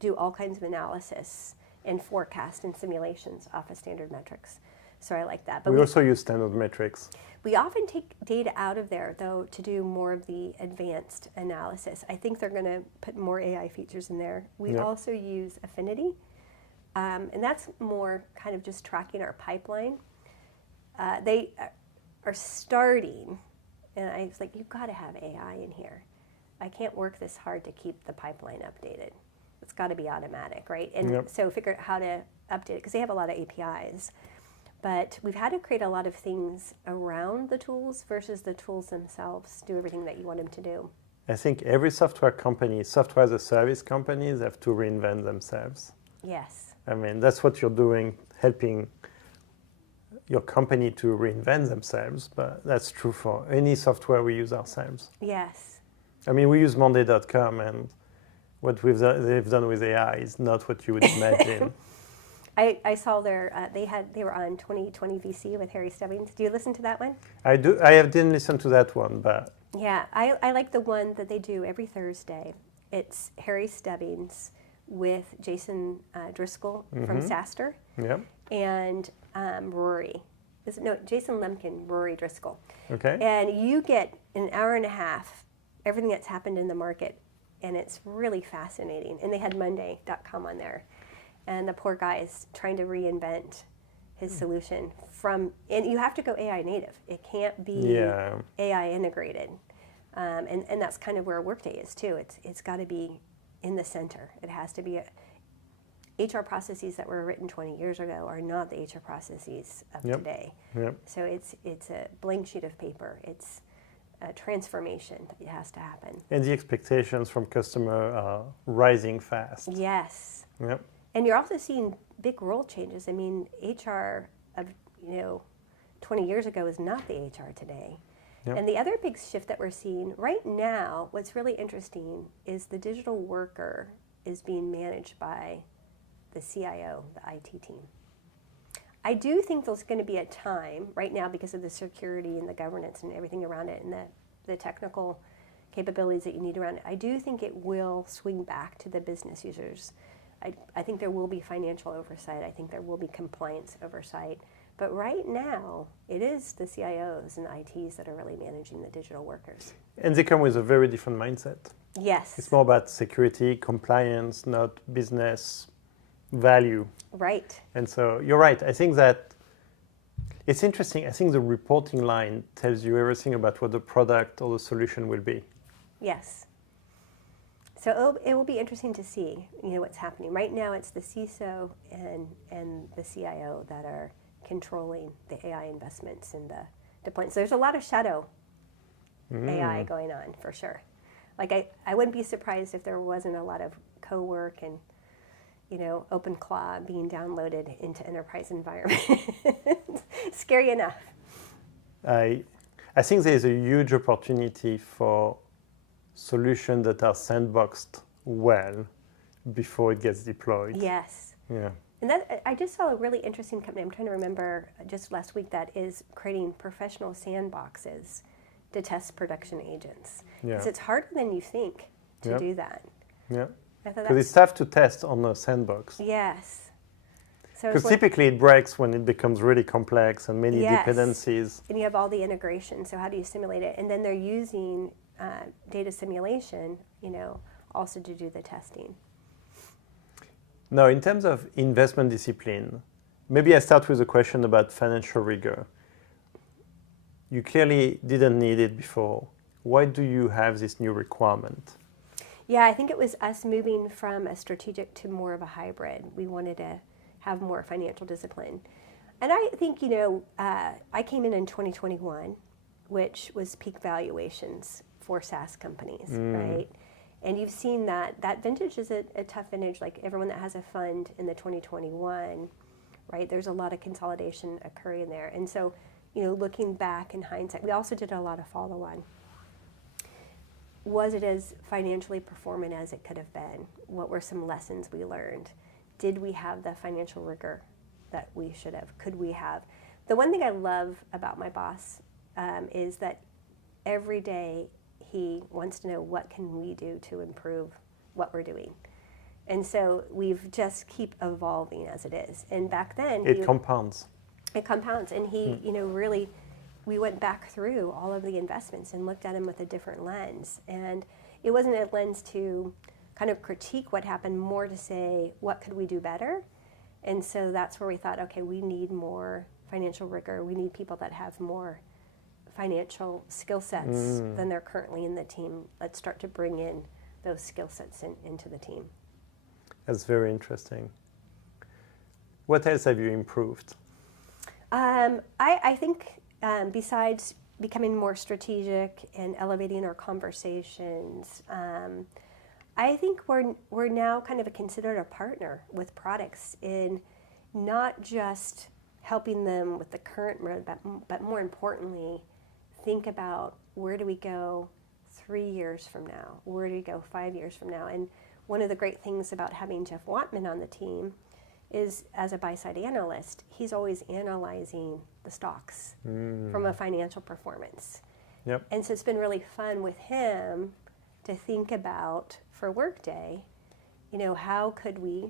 do all kinds of analysis and forecast and simulations off of standard metrics. So I like that. But we also use standard metrics. We often take data out of there, though, to do more of the advanced analysis. I think they're going to put more AI features in there. We also use Affinity, and that's more kind of just tracking our pipeline. are starting, and I was like, you've got to have AI in here. I can't work this hard to keep the pipeline updated. It's got to be automatic, right? And so figure out how to update it, because they have a lot of APIs. But we've had to create a lot of things around the tools versus the tools themselves do everything that you want them to do. I think every software company, software as a service companies, have to reinvent themselves. Yes. I mean, that's what you're doing, helping your company to reinvent themselves, but that's true for any software we use ourselves. Yes. I mean, we use Monday.com, and what they've done with AI is not what you would imagine. I saw they were on 2020 VC with Harry Stebbings. Do you listen to that one? I do. I didn't listen to that one, but yeah, I like the one that they do every Thursday. It's Harry Stebbings with Jason Driscoll from SaaStr, and Rory. Jason Lemkin, Rory Driscoll. Okay. And you get an hour and a half, everything that's happened in the market, and it's really fascinating. And they had Monday.com on there. And the poor guy is trying to reinvent his solution and you have to go AI native. It can't be AI integrated. And that's kind of where Workday is too. It's got to be in the center. It has to be HR processes that were written 20 years ago are not the HR processes of today. Yep. So it's a blank sheet of paper. It's a transformation that has to happen. And the expectations from customer are rising fast. Yes. Yep. And you're also seeing big role changes. I mean, HR of 20 years ago is not the HR today. Yep. And the other big shift that we're seeing right now, what's really interesting is the digital worker is being managed by the CIO, the IT team. I do think there's going to be a time right now, because of the security and the governance and everything around it and the technical capabilities that you need around it, I do think it will swing back to the business users. I think there will be financial oversight. I think there will be compliance oversight. But right now, it is the CIOs and ITs that are really managing the digital workers. And they come with a very different mindset. Yes. It's more about security, compliance, not business value. Right. And so you're right. I think that it's interesting. I think the reporting line tells you everything about what the product or the solution will be. Yes. So it will be interesting to see, what's happening. Right now, it's the CISO and the CIO that are controlling the AI investments and the deployment. So there's a lot of shadow AI going on, for sure. Like I wouldn't be surprised if there wasn't a lot of co-work and, OpenClaw being downloaded into enterprise environments. Scary enough. I think there's a huge opportunity for solutions that are sandboxed well before it gets deployed. Yes. Yeah. And I just saw a really interesting company, I'm trying to remember, just last week, that is creating professional sandboxes to test production agents. Yeah. Because it's harder than you think to do that. Yeah. Because it's tough to test on a sandbox. Yes. Because typically it breaks when it becomes really complex and many dependencies. And you have all the integration, so how do you simulate it? And then they're using data simulation, also to do the testing. Now, in terms of investment discipline, maybe I start with a question about financial rigor. You clearly didn't need it before. Why do you have this new requirement? Yeah, I think it was us moving from a strategic to more of a hybrid. We wanted to have more financial discipline. And I think, I came in 2021, which was peak valuations for SaaS companies, right? And you've seen that vintage is a tough vintage, like everyone that has a fund in the 2021, right? There's a lot of consolidation occurring there. And so, looking back in hindsight, we also did a lot of follow-on. Was it as financially performant as it could have been? What were some lessons we learned? Did we have the financial rigor that we should have? Could we have? The one thing I love about my boss is that every day he wants to know what can we do to improve what we're doing. And so we've just keep evolving as it is. And back then it compounds. It compounds. And he, really, we went back through all of the investments and looked at them with a different lens. And it wasn't a lens to kind of critique what happened, more to say, what could we do better? And so that's where we thought, okay, we need more financial rigor. We need people that have more financial skill sets than they're currently in the team. Let's start to bring in those skill sets into the team. That's very interesting. What else have you improved? I think besides becoming more strategic and elevating our conversations, I think we're now kind of considered a partner with products in not just helping them with the current roadmap, but more importantly, think about where do we go 3 years from now? Where do we go 5 years from now? And one of the great things about having Jeff Wantman on the team is, as a buy-side analyst, he's always analyzing the stocks from a financial performance. Yep. And so it's been really fun with him to think about, for Workday, how could we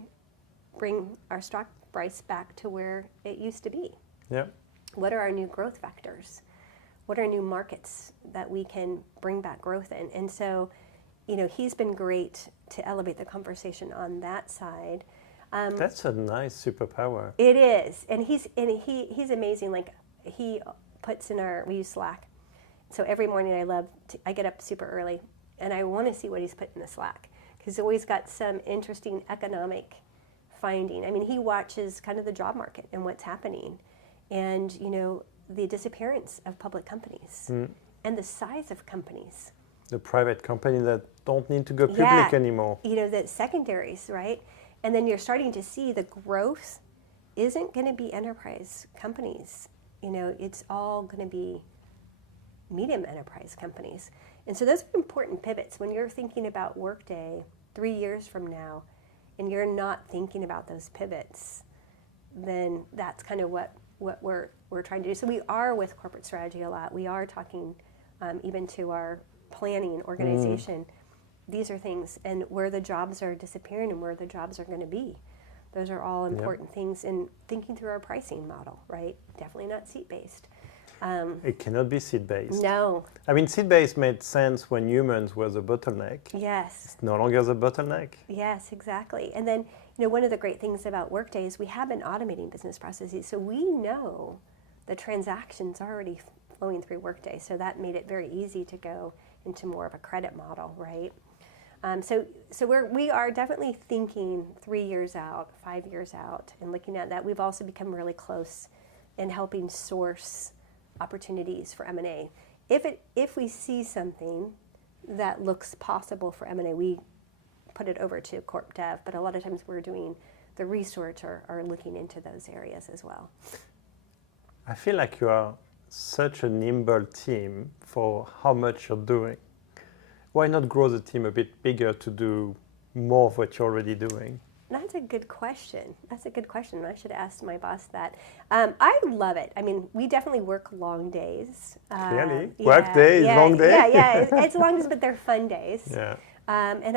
bring our stock price back to where it used to be? Yep. What are our new growth vectors? What are new markets that we can bring back growth in? And so, he's been great to elevate the conversation on that side. That's a nice superpower. It is, and he's amazing. Like, he puts in we use Slack, so every morning I get up super early, and I want to see what he's put in the Slack, because he's always got some interesting economic finding. I mean, he watches kind of the job market and what's happening, and the disappearance of public companies and the size of companies. The private company that don't need to go public anymore. The secondaries, right? And then you're starting to see the growth isn't going to be enterprise companies. It's all going to be medium enterprise companies. And so those are important pivots. When you're thinking about Workday 3 years from now, and you're not thinking about those pivots, then that's kind of what we're trying to do. So we are with corporate strategy a lot. We are talking even to our planning organization. These are things, and where the jobs are disappearing and where the jobs are going to be. Those are all important things in thinking through our pricing model, right? Definitely not seat-based. It cannot be seat-based. No. I mean, seat-based made sense when humans were the bottleneck. Yes. It's no longer the bottleneck. Yes, exactly. And then, one of the great things about Workday is we have been automating business processes. So we know the transactions already flowing through Workday. So that made it very easy to go into more of a credit model, right? So we are definitely thinking 3 years out, 5 years out, and looking at that. We've also become really close in helping source opportunities for M&A. If we see something that looks possible for M&A, we put it over to Corp Dev, but a lot of times we're doing the research or looking into those areas as well. I feel like you are such a nimble team for how much you're doing. Why not grow the team a bit bigger to do more of what you're already doing? That's a good question. I should ask my boss that. I love it. I mean, we definitely work long days. Clearly. Work days, long days? Yeah. It's long days, but they're fun days. Yeah. And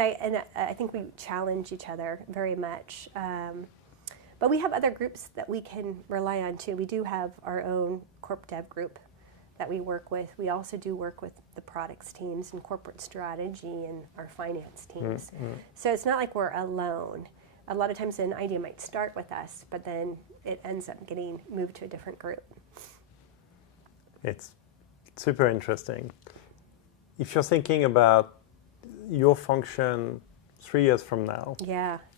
I think we challenge each other very much. But we have other groups that we can rely on too. We do have our own Corp Dev group that we work with. We also do work with the products teams and corporate strategy and our finance teams. So it's not like we're alone. A lot of times an idea might start with us, but then it ends up getting moved to a different group. It's super interesting. If you're thinking about your function 3 years from now,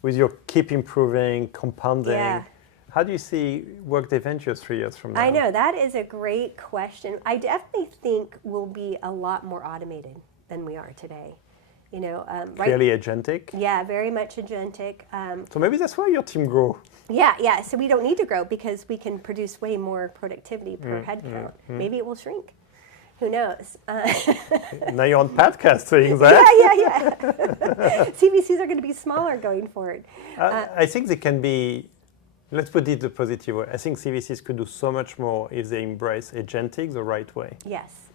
with your keep improving, compounding, how do you see Workday Ventures 3 years from now? I know, that is a great question. I definitely think we'll be a lot more automated than we are today. Clearly agentic? Yeah, very much agentic. So maybe that's why your team grew. Yeah. So we don't need to grow because we can produce way more productivity per head count. Maybe it will shrink. Who knows? Now you're on podcast saying that. Yeah. CVCs are going to be smaller going forward. I think they can be, let's put it the positive way. I think CVCs could do so much more if they embrace agentic the right way. Yes.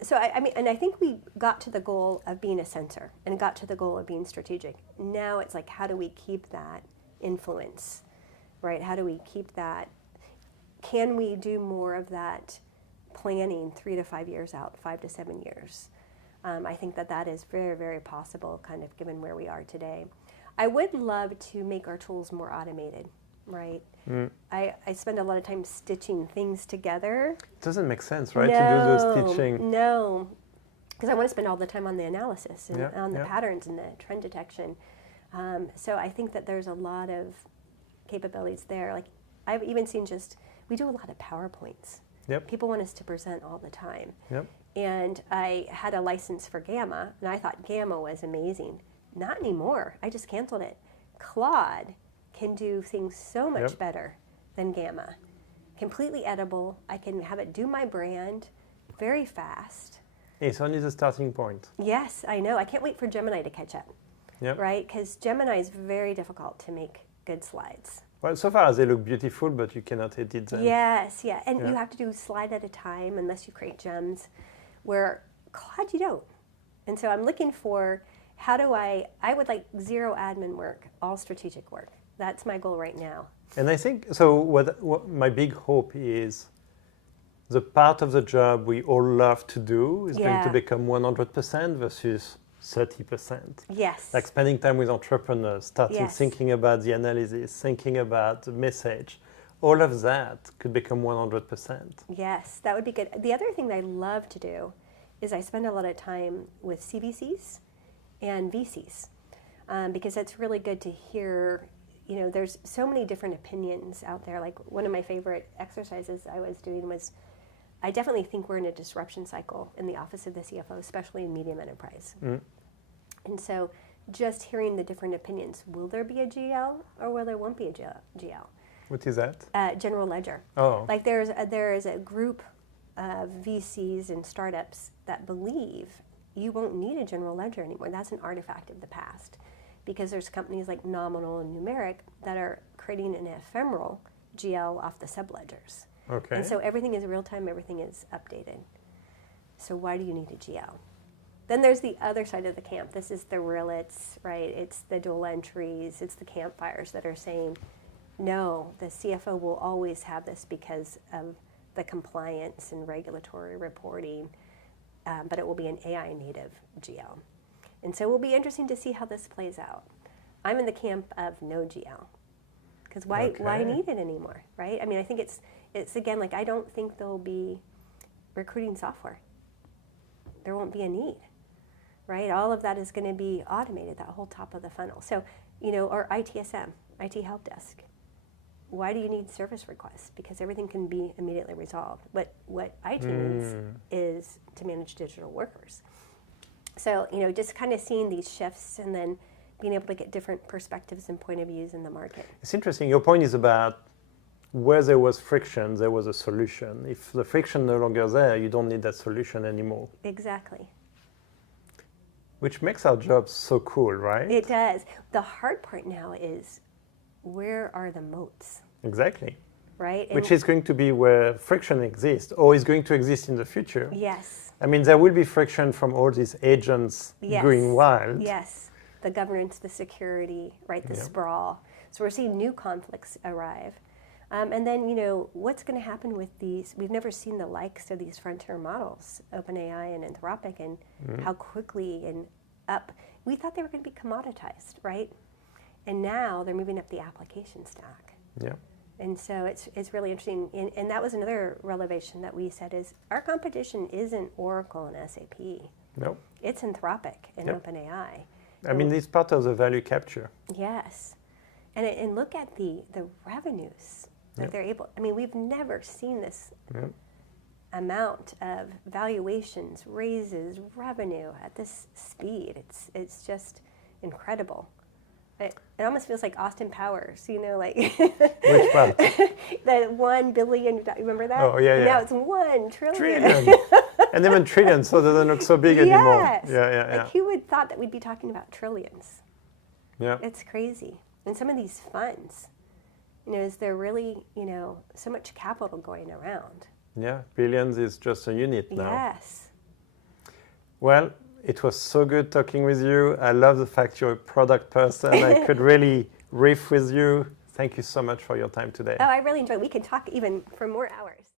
So I think we got to the goal of being a sensor and got to the goal of being strategic. Now it's like, how do we keep that influence, right? How do we keep that? Can we do more of that planning 3 to 5 years out, 5 to 7 years? I think that is very, very possible, kind of given where we are today. I would love to make our tools more automated, right? I spend a lot of time stitching things together. It doesn't make sense, right, to do the stitching? No, because I want to spend all the time on the analysis and on the yeah. patterns and the trend detection. So I think that there's a lot of capabilities there. Like I've even seen we do a lot of PowerPoints. Yep. People want us to present all the time. Yep. And I had a license for Gamma, and I thought Gamma was amazing. Not anymore. I just canceled it. Claude can do things so much better than Gamma. Completely edible. I can have it do my brand very fast. It's only the starting point. Yes, I know. I can't wait for Gemini to catch up. Yep. Right? Because Gemini is very difficult to make good slides. Well, so far they look beautiful, but you cannot edit them. Yes, yeah. And you have to do slide at a time unless you create gems, where Claude you don't. And so I'm looking for how do I would like zero admin work, all strategic work. That's my goal right now. And I think, so what my big hope is the part of the job we all love to do is going to become 100% versus 30%. Yes. Like spending time with entrepreneurs, starting thinking about the analysis, thinking about the message. All of that could become 100%. Yes, that would be good. The other thing that I love to do is I spend a lot of time with CVCs and VCs because it's really good to hear, there's so many different opinions out there. Like one of my favorite exercises I was doing was, I definitely think we're in a disruption cycle in the office of the CFO, especially in medium enterprise. And so just hearing the different opinions, will there be a GL or will there won't be a GL? What is that? General ledger. Oh. Like there is a group of VCs and startups that believe you won't need a general ledger anymore. That's an artifact of the past because there's companies like Nominal and Numeric that are creating an ephemeral GL off the subledgers. Okay. And so everything is real time, everything is updated. So why do you need a GL? Then there's the other side of the camp. This is the Rillets, right? It's the dual entries, it's the campfires that are saying, no, the CFO will always have this because of the compliance and regulatory reporting, but it will be an AI native GL. And so it will be interesting to see how this plays out. I'm in the camp of no GL. Because why need it anymore, right? I mean, I think it's again, like I don't think there'll be recruiting software. There won't be a need, right? All of that is going to be automated, that whole top of the funnel. So, or ITSM, IT help desk. Why do you need service requests? Because everything can be immediately resolved. But what IT needs is to manage digital workers. So, just kind of seeing these shifts and then being able to get different perspectives and point of views in the market. It's interesting. Your point is about where there was friction, there was a solution. If the friction no longer there, you don't need that solution anymore. Exactly. Which makes our job so cool, right? It does. The hard part now is, where are the moats? Exactly. Right? And which is going to be where friction exists or is going to exist in the future. Yes. I mean, there will be friction from all these agents going wild. Yes. The governance, the security, right? The sprawl. So we're seeing new conflicts arrive. And then, what's going to happen with these? We've never seen the likes of these frontier models, OpenAI and Anthropic, and how quickly and up. We thought they were going to be commoditized, right? And now they're moving up the application stack. Yeah. And so it's really interesting. And that was another revelation that we said is our competition isn't Oracle and SAP. No. It's Anthropic and OpenAI. I mean, it's part of the value capture. Yes. And look at the revenues that they're able. I mean, we've never seen this amount of valuations, raises, revenue at this speed. It's just incredible. It almost feels like Austin Powers, like Which part? the 1 billion. Remember that? Oh yeah, yeah. Now it's 1 trillion. And even trillion, so it doesn't look so big anymore. Yeah. Like who would thought that we'd be talking about trillions? Yeah. It's crazy. And some of these funds, is there really, so much capital going around? Yeah, billions is just a unit now. Yes. Well, it was so good talking with you. I love the fact you're a product person. I could really riff with you. Thank you so much for your time today. Oh, I really enjoyed it. We can talk even for more hours.